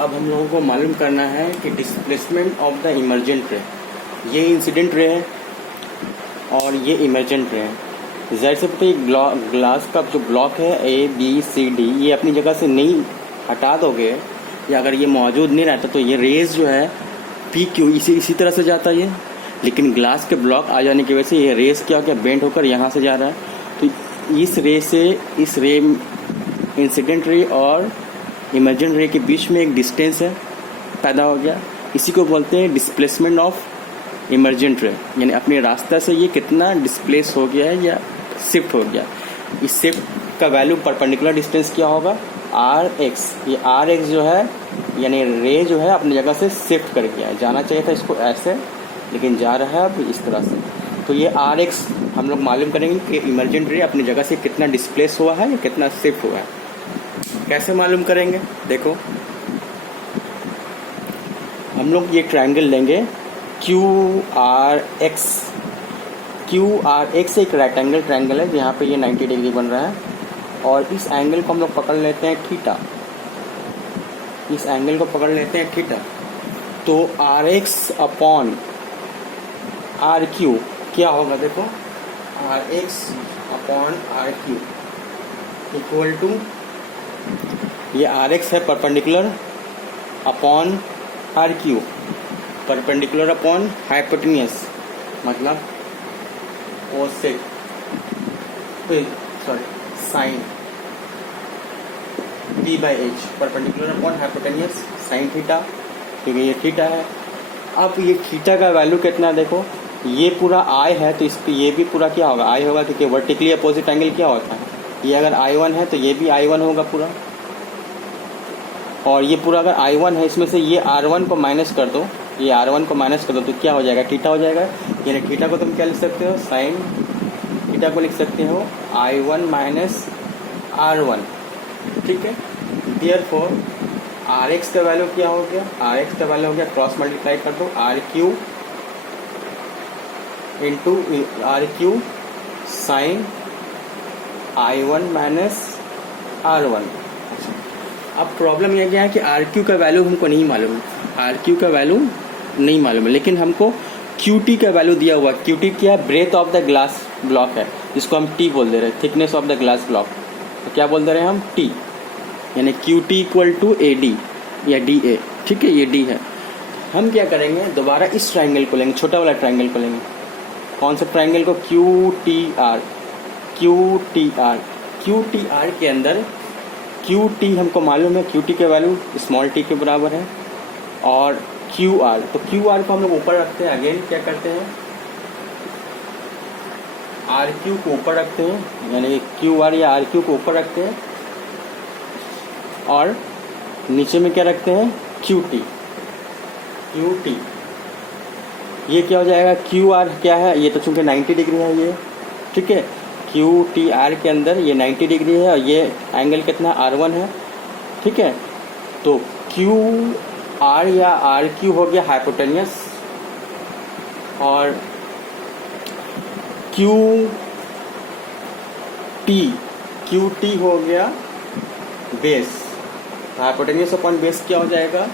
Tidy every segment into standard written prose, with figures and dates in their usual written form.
अब हम लोगों को मालूम करना है कि डिस्प्लेसमेंट ऑफ द इमर्जेंट रे, ये इंसिडेंट रे है और ये इमर्जेंट रे है। ज़ाहिर से पता है ग्लास का जो ब्लॉक है ABCD, ये अपनी जगह से नहीं हटा दोगे या अगर ये मौजूद नहीं रहता तो ये रेज जो है PQ इसी तरह से जाता है ये। लेकिन ग्लास के ब्लॉक आ जाने की वजह से ये रेस क्या हो गया, बेंड होकर यहाँ से जा रहा है। तो इस रे से इस रे इंसिडेंट रे और इमर्जेंट रे के बीच में एक डिस्टेंस है पैदा हो गया। इसी को बोलते हैं डिस्प्लेसमेंट ऑफ इमर्जेंट रे, यानी अपने रास्ता से ये कितना डिस्प्लेस हो गया है या शिफ्ट हो गया। इस शिफ्ट का वैल्यू परपेंडिकुलर डिस्टेंस क्या होगा, RX। ये RX जो है यानी रे जो है अपनी जगह से शिफ्ट कर गया है। जाना चाहिए था इसको ऐसे, लेकिन जा रहा है अब इस तरह से। तो ये RX हम लोग मालूम करेंगे कि इमर्जेंट रे अपनी जगह से कितना डिस्प्लेस हुआ है या कितना शिफ्ट हुआ है। कैसे मालूम करेंगे, देखो हम लोग ये ट्रायंगल लेंगे QRX। QRX एक रेक्टेंगल ट्रायंगल है जहाँ पे ये 90 डिग्री बन रहा है और इस एंगल को हम लोग पकड़ लेते हैं थीटा। इस एंगल को पकड़ लेते हैं थीटा। तो RX अपॉन RQ क्या होगा, देखो RX upon RQ equal to, ये RX है perpendicular upon RQ, perpendicular upon hypotenuse, मतलब cosec sine P/H, perpendicular upon hypotenuse sine theta, क्योंकि ये थीटा है। अब ये थीटा का वैल्यू कितना है, देखो ये पूरा I है तो इस पे ये भी पूरा क्या होगा, I होगा, क्योंकि वर्टिकली अपोजिट एंगल क्या होता है, ये अगर I1 है तो ये भी I1 होगा पूरा। और ये पूरा अगर I1 है, इसमें से ये R1 को माइनस कर दो, ये R1 को माइनस कर दो तो क्या हो जाएगा, थीटा हो जाएगा। यानी थीटा को तुम क्या लिख सकते हो, साइन थीटा को लिख सकते हो I1 माइनस R1, ठीक है। देयरफॉर RX का वैल्यू क्या हो गया, RX का वैल्यू हो गया, क्रॉस मल्टीप्लाई कर दो RQ into RQ sine I1 minus R1। अब प्रॉब्लम यह क्या है कि RQ का वैल्यू हमको नहीं मालूम है, RQ का वैल्यू नहीं मालूम है, लेकिन हमको QT का वैल्यू दिया हुआ। QT क्या, breadth of the glass block है, जिसको हम T बोल दे रहे हैं, thickness of the glass block. तो क्या बोल दे रहे हैं हम, T, यानी QT इक्वल टू AD या DA, ठीक है, ये D है। हम क्या करेंगे, दोबारा इस ट्राइंगल को लेंगे, छोटा वाला ट्राइंगल को लेंगे। कौन सा ट्राइंगल को, QTR। QTR के अंदर QT हमको मालूम है, QT के वैल्यू स्मॉल t के बराबर है, और QR, तो QR को हम लोग ऊपर रखते हैं। अगेन क्या करते हैं, RQ को ऊपर रखते हैं, यानी QR या RQ को ऊपर रखते हैं, और नीचे में क्या रखते हैं, QT। ये क्या हो जाएगा, QR क्या है, ये तो चूंकि 90 डिग्री है ये, ठीक है। QTR के अंदर ये 90 डिग्री है और ये एंगल कितना, R1 है, ठीक है। तो QR या RQ हो गया हाइपोटेन्यूस, और QT हो गया बेस। हाइपोटेन्यूस अपॉन बेस क्या हो जाएगा,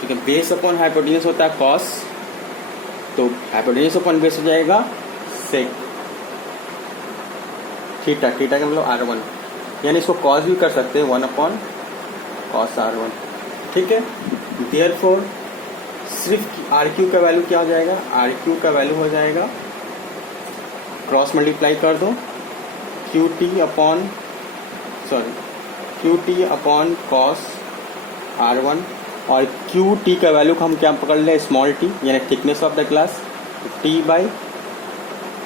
ठीक है, बेस अपॉन हाइपोटेन्यूस होता है कॉस, तो हाइपोटेन्यूस अपॉन बेस हो जाएगा सेक थीटा का मतलब R1, यानी इसको कॉस भी कर सकते हैं 1 अपॉन कॉस R1, ठीक है। देयरफॉर सिर्फ RQ का वैल्यू क्या हो जाएगा, RQ का वैल्यू हो जाएगा, क्रॉस मल्टीप्लाई कर दो, QT अपॉन कॉस R1, और QT का वैल्यू को हम क्या पकड़ ले, स्मॉल t, यानी thickness of the glass, T by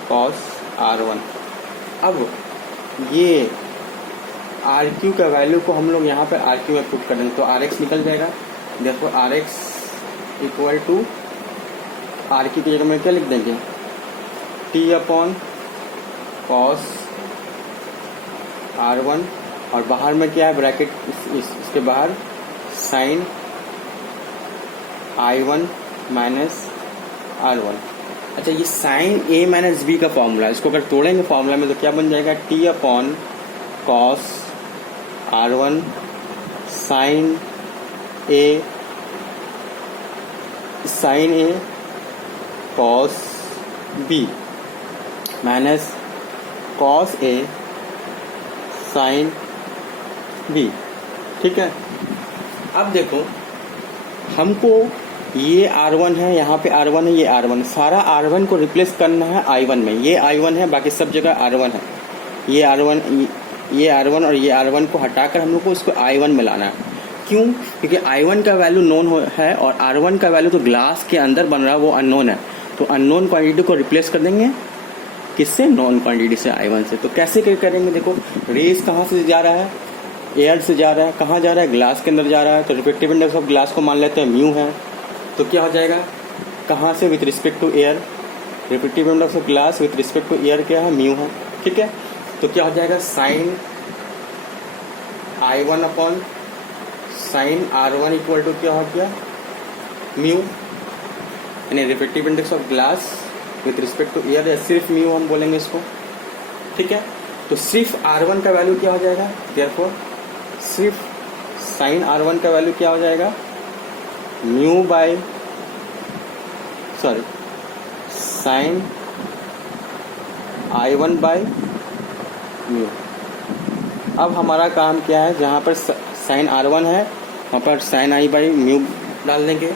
cos R1। अब ये RQ का वैल्यू को हम लोग यहाँ पे RQ में पुट कर देंगे तो RX निकल जाएगा। देखो RX इक्वल टू RQ की जगह में क्या लिख देंगे, T अपॉन कॉस R1, और बाहर में क्या है ब्रैकेट, इसके बाहर साइन I1 माइनस R1। अच्छा, ये साइन A माइनस B का फॉर्मूला, इसको अगर तोड़ेंगे फॉर्मूला में तो क्या बन जाएगा, T upon cos R1 sine A sine A cos B minus cos A sine B. ठीक है, अब देखो हमको ये R1 है, यहाँ पे R1 है, ये R1, सारा R1 को रिप्लेस करना है I1 में। ये I1 है, बाकी सब जगह R1 है। ये R1 और ये R1 को हटाकर हम लोग को उसको I1 में लाना है। क्यों? क्योंकि I1 का वैल्यू नोन है और R1 का वैल्यू तो ग्लास के अंदर बन रहा है, वो अननोन है। तो अननोन क्वांटिटी को रिप्लेस कर देंगे किससे? नॉन क्वांटिटी से, I1 से। तो कैसे करेंगे? देखो रेस कहाँ से जा रहा है? एयर से जा रहा है। कहाँ जा रहा है? ग्लास के अंदर जा रहा है। तो रिफ्रैक्टिव इंडेक्स ऑफ ग्लास को मान लेते हैं म्यू है। तो क्या हो जाएगा? कहाँ से? With respect to air. Refractive index of glass with respect to air क्या है? म्यू है। ठीक है, तो क्या हो जाएगा? Sine I1 upon sine R1 equal to क्या हो गया? म्यू, यानी refractive index of glass with respect to air, या सिर्फ म्यू हम बोलेंगे इसको। ठीक है, तो सिर्फ R1 का वैल्यू क्या हो जाएगा? देयरफॉर सिर्फ साइन R1 का वैल्यू क्या हो जाएगा? Mu by sine I1 by mu. अब हमारा काम क्या है? जहाँ पर साइन R1 है वहाँ पर साइन I बाई म्यू डाल देंगे।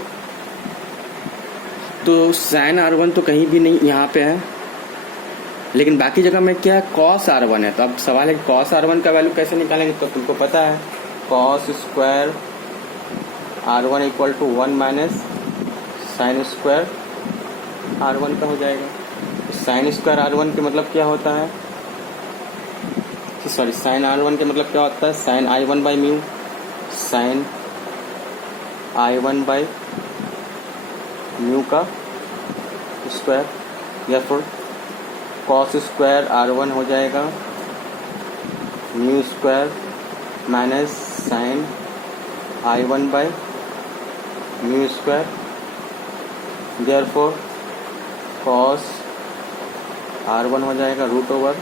तो साइन R1 तो कहीं भी नहीं यहाँ पे है, लेकिन बाकी जगह में क्या है? कॉस R1 है। तो अब सवाल है कि कॉस R1 का वैल्यू कैसे निकालेंगे? तो तुमको पता है cos square R1 equal to 1 minus sine square R1 का हो जाएगा। साइन स्क्वायर R1 के मतलब क्या होता है? साइन R1 के मतलब क्या होता है? Sine I1 by mu, sine I1 by mu का स्क्वायर, या फिर कॉस स्क्वायर R1 हो जाएगा mu square minus sine I1 by mu square. Therefore cos R1 हो जाएगा root over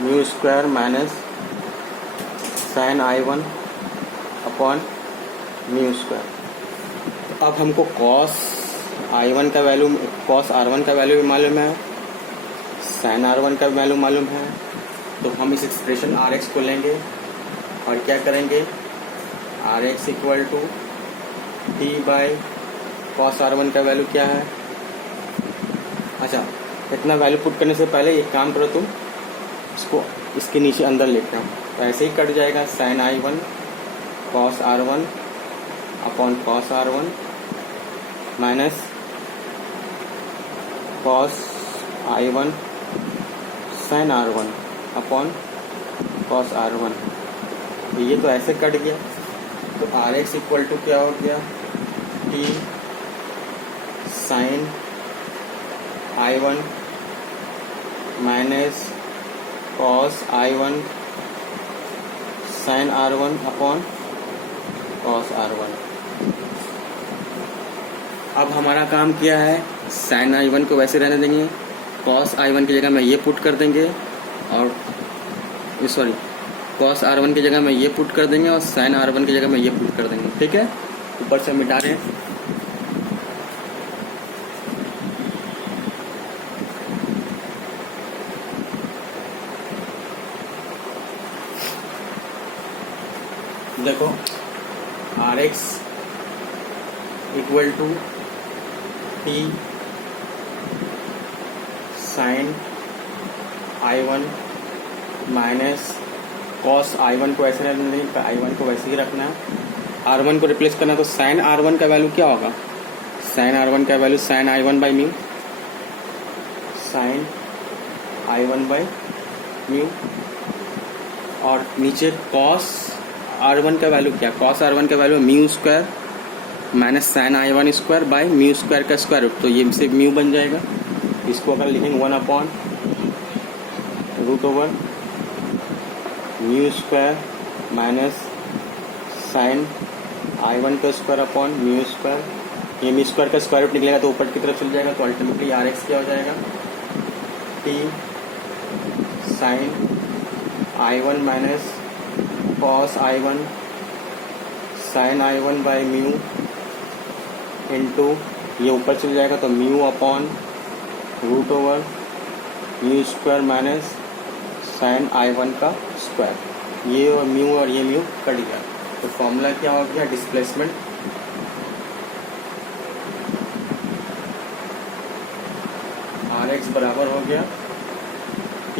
mu square minus sine I1 upon mu square. अब हमको cos I1 का वैल्यू, कॉस R1 का वैल्यू भी मालूम है, साइन R1 का वैल्यू मालूम है। तो हम इस एक्सप्रेशन Rx को लेंगे और क्या करेंगे? Rx equal to T by cos R1 का वैल्यू क्या है? अच्छा, इतना वैल्यू पुट करने से पहले एक काम करो, तुम इसको इसके नीचे अंदर लेते हो तो ऐसे ही कट जाएगा। Sine I1 cos R1 upon cos R1 minus cos I1 sine R1 upon cos R1। ये तो ऐसे कट गया। तो Rx इक्वल टू क्या हो गया? T sine I1 minus cos I1 sine R1 upon cos R1। अब हमारा काम क्या है? साइन I1 को वैसे रहने देंगे, कॉस I1 की जगह में ये पुट कर देंगे, और कॉस R1 की जगह में ये पुट कर देंगे और साइन R1 की जगह में ये पुट कर देंगे। ठीक है, ऊपर से मिटा दें। देखो Rx equal to T sine I1 minus cos I1 को ऐसे रहने देंगे, I1 को वैसे ही रखना है। R1 को रिप्लेस करना है, तो साइन R1 का वैल्यू क्या होगा? साइन R1 का value sine I1 by mu, sine I1 by mu, और नीचे कॉस R1 का वैल्यू क्या? कॉस R1 का value mu square minus sine I1 square by mu square का स्क्वायर रूट। तो ये से म्यू बन जाएगा। इसको अगर लिखेंगे 1 upon root over mu square minus sine I1 का स्क्वायर अपॉन म्यू स्क्वायर। ये म्यू स्क्वायर का स्क्वायर रूट निकलेगा तो ऊपर की तरफ चल जाएगा। तो अल्टीमेटली Rx क्या हो जाएगा? T sine I1 minus cos I1 sine I1 by mu into ये ऊपर चल जाएगा तो mu upon root over mu square minus sine I1 का स्क्वायर। ये और ये म्यू कट गया तो फॉर्मूला क्या हो गया, डिस्प्लेसमेंट Rx बराबर हो गया T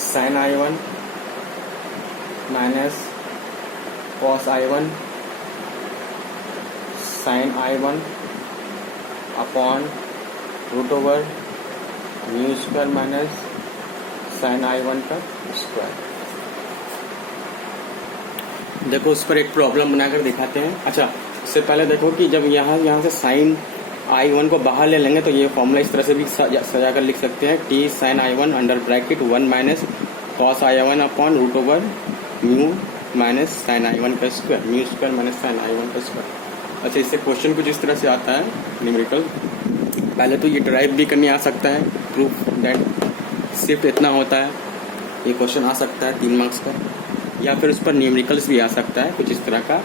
sine I1 minus cos I1 sine I1 upon root over mu square minus sine I1 का स्क्वायर। देखो उस पर एक प्रॉब्लम बनाकर दिखाते हैं। अच्छा उससे पहले देखो कि जब यहाँ से साइन I1 को बाहर ले लेंगे तो ये फॉर्मूला इस तरह से भी सजा कर लिख सकते हैं, T sine I1 under bracket 1 minus cos I1 upon root over mu minus sine I1 का square, mu square minus sine I1 का स्क्वायर। अच्छा इससे क्वेश्चन कुछ इस तरह से आता है न्यूमेरिकल। पहले तो ये ड्राइव भी करने आ सकता है, प्रूफ दैट शिफ्ट इतना होता है, ये क्वेश्चन आ सकता है 3 मार्क्स का, या फिर उस पर न्यूमेरिकल्स भी आ सकता है कुछ इस तरह का।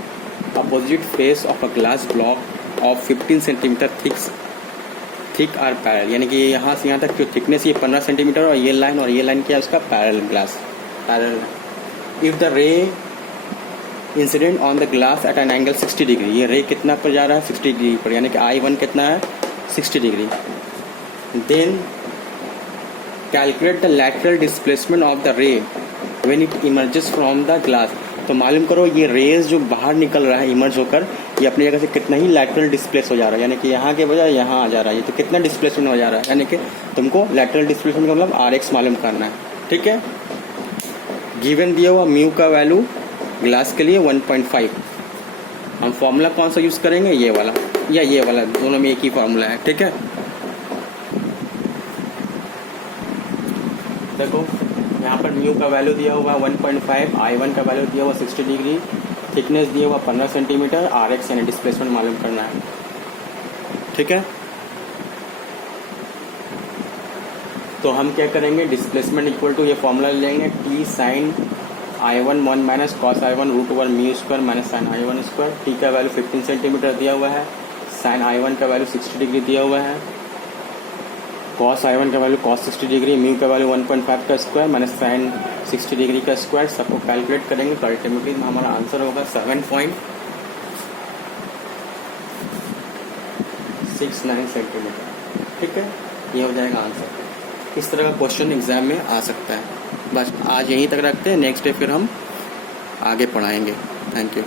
Opposite face of a glass block of 15 centimetre thick are parallel, यानी कि यहाँ से यहाँ तक जो थिकनेस ये 15 सेंटीमीटर और ये लाइन क्या है उसका parallel glass parallel. If the ray incident on the glass at an angle 60 degree, ये रे कितना पर जा रहा है 60 डिग्री पर, यानी कि I1 कितना है 60 degree. Then calculate the lateral displacement of the ray when it emerges from the glass. तो मालूम करो ये रेज जो बाहर निकल रहा है इमर्ज होकर ये अपनी जगह से कितना ही लैटरल डिस्प्लेस हो जा रहा है, यानी कि यहाँ के बजाय यहाँ आ जा रहा है, तो कितना डिस्प्लेसमेंट हो जा रहा है, यानी कि तुमको लैटरल डिस्प्लेसमेंट का मतलब Rx मालूम करना है। ठीक है, गिवन दिया हुआ म्यू का वैल्यू ग्लास के लिए 1.5, हम फॉर्मूला कौन सा यूज़ करेंगे, ये वाला या ये वाला, दोनों में एक ही फॉर्मूला है। ठीक है, देखो यहाँ पर म्यू का वैल्यू दिया हुआ 1.5, I1 का वैल्यू दिया हुआ 60 डिग्री, थिकनेस दिया हुआ 15 सेंटीमीटर, Rx यानी डिस्प्लेसमेंट मालूम करना है। ठीक है, तो हम क्या करेंगे, डिस्प्लेसमेंट इक्वल टू ये फॉर्मूला लेंगे T sine I1 1 minus cos I1 root over mu square minus sine I1 square. T का वैल्यू 15 सेंटीमीटर दिया हुआ है, साइन I1 का वैल्यू 60 डिग्री दिया हुआ है, कॉस I1 का वैल्यू कॉस 60 डिग्री, म्यू का वैल्यू 1.5 का स्क्वायर माइनस साइन 60 डिग्री का स्क्वायर। सबको कैलकुलेट करेंगे तो अल्टीमेटली हमारा आंसर होगा 7.69 सेंटीमीटर। ठीक है, ये हो जाएगा आंसर। इस तरह का क्वेश्चन एग्जाम में आ सकता है। बस आज यहीं तक रखते हैं, नेक्स्ट डे फिर हम आगे पढ़ाएंगे। Thank you.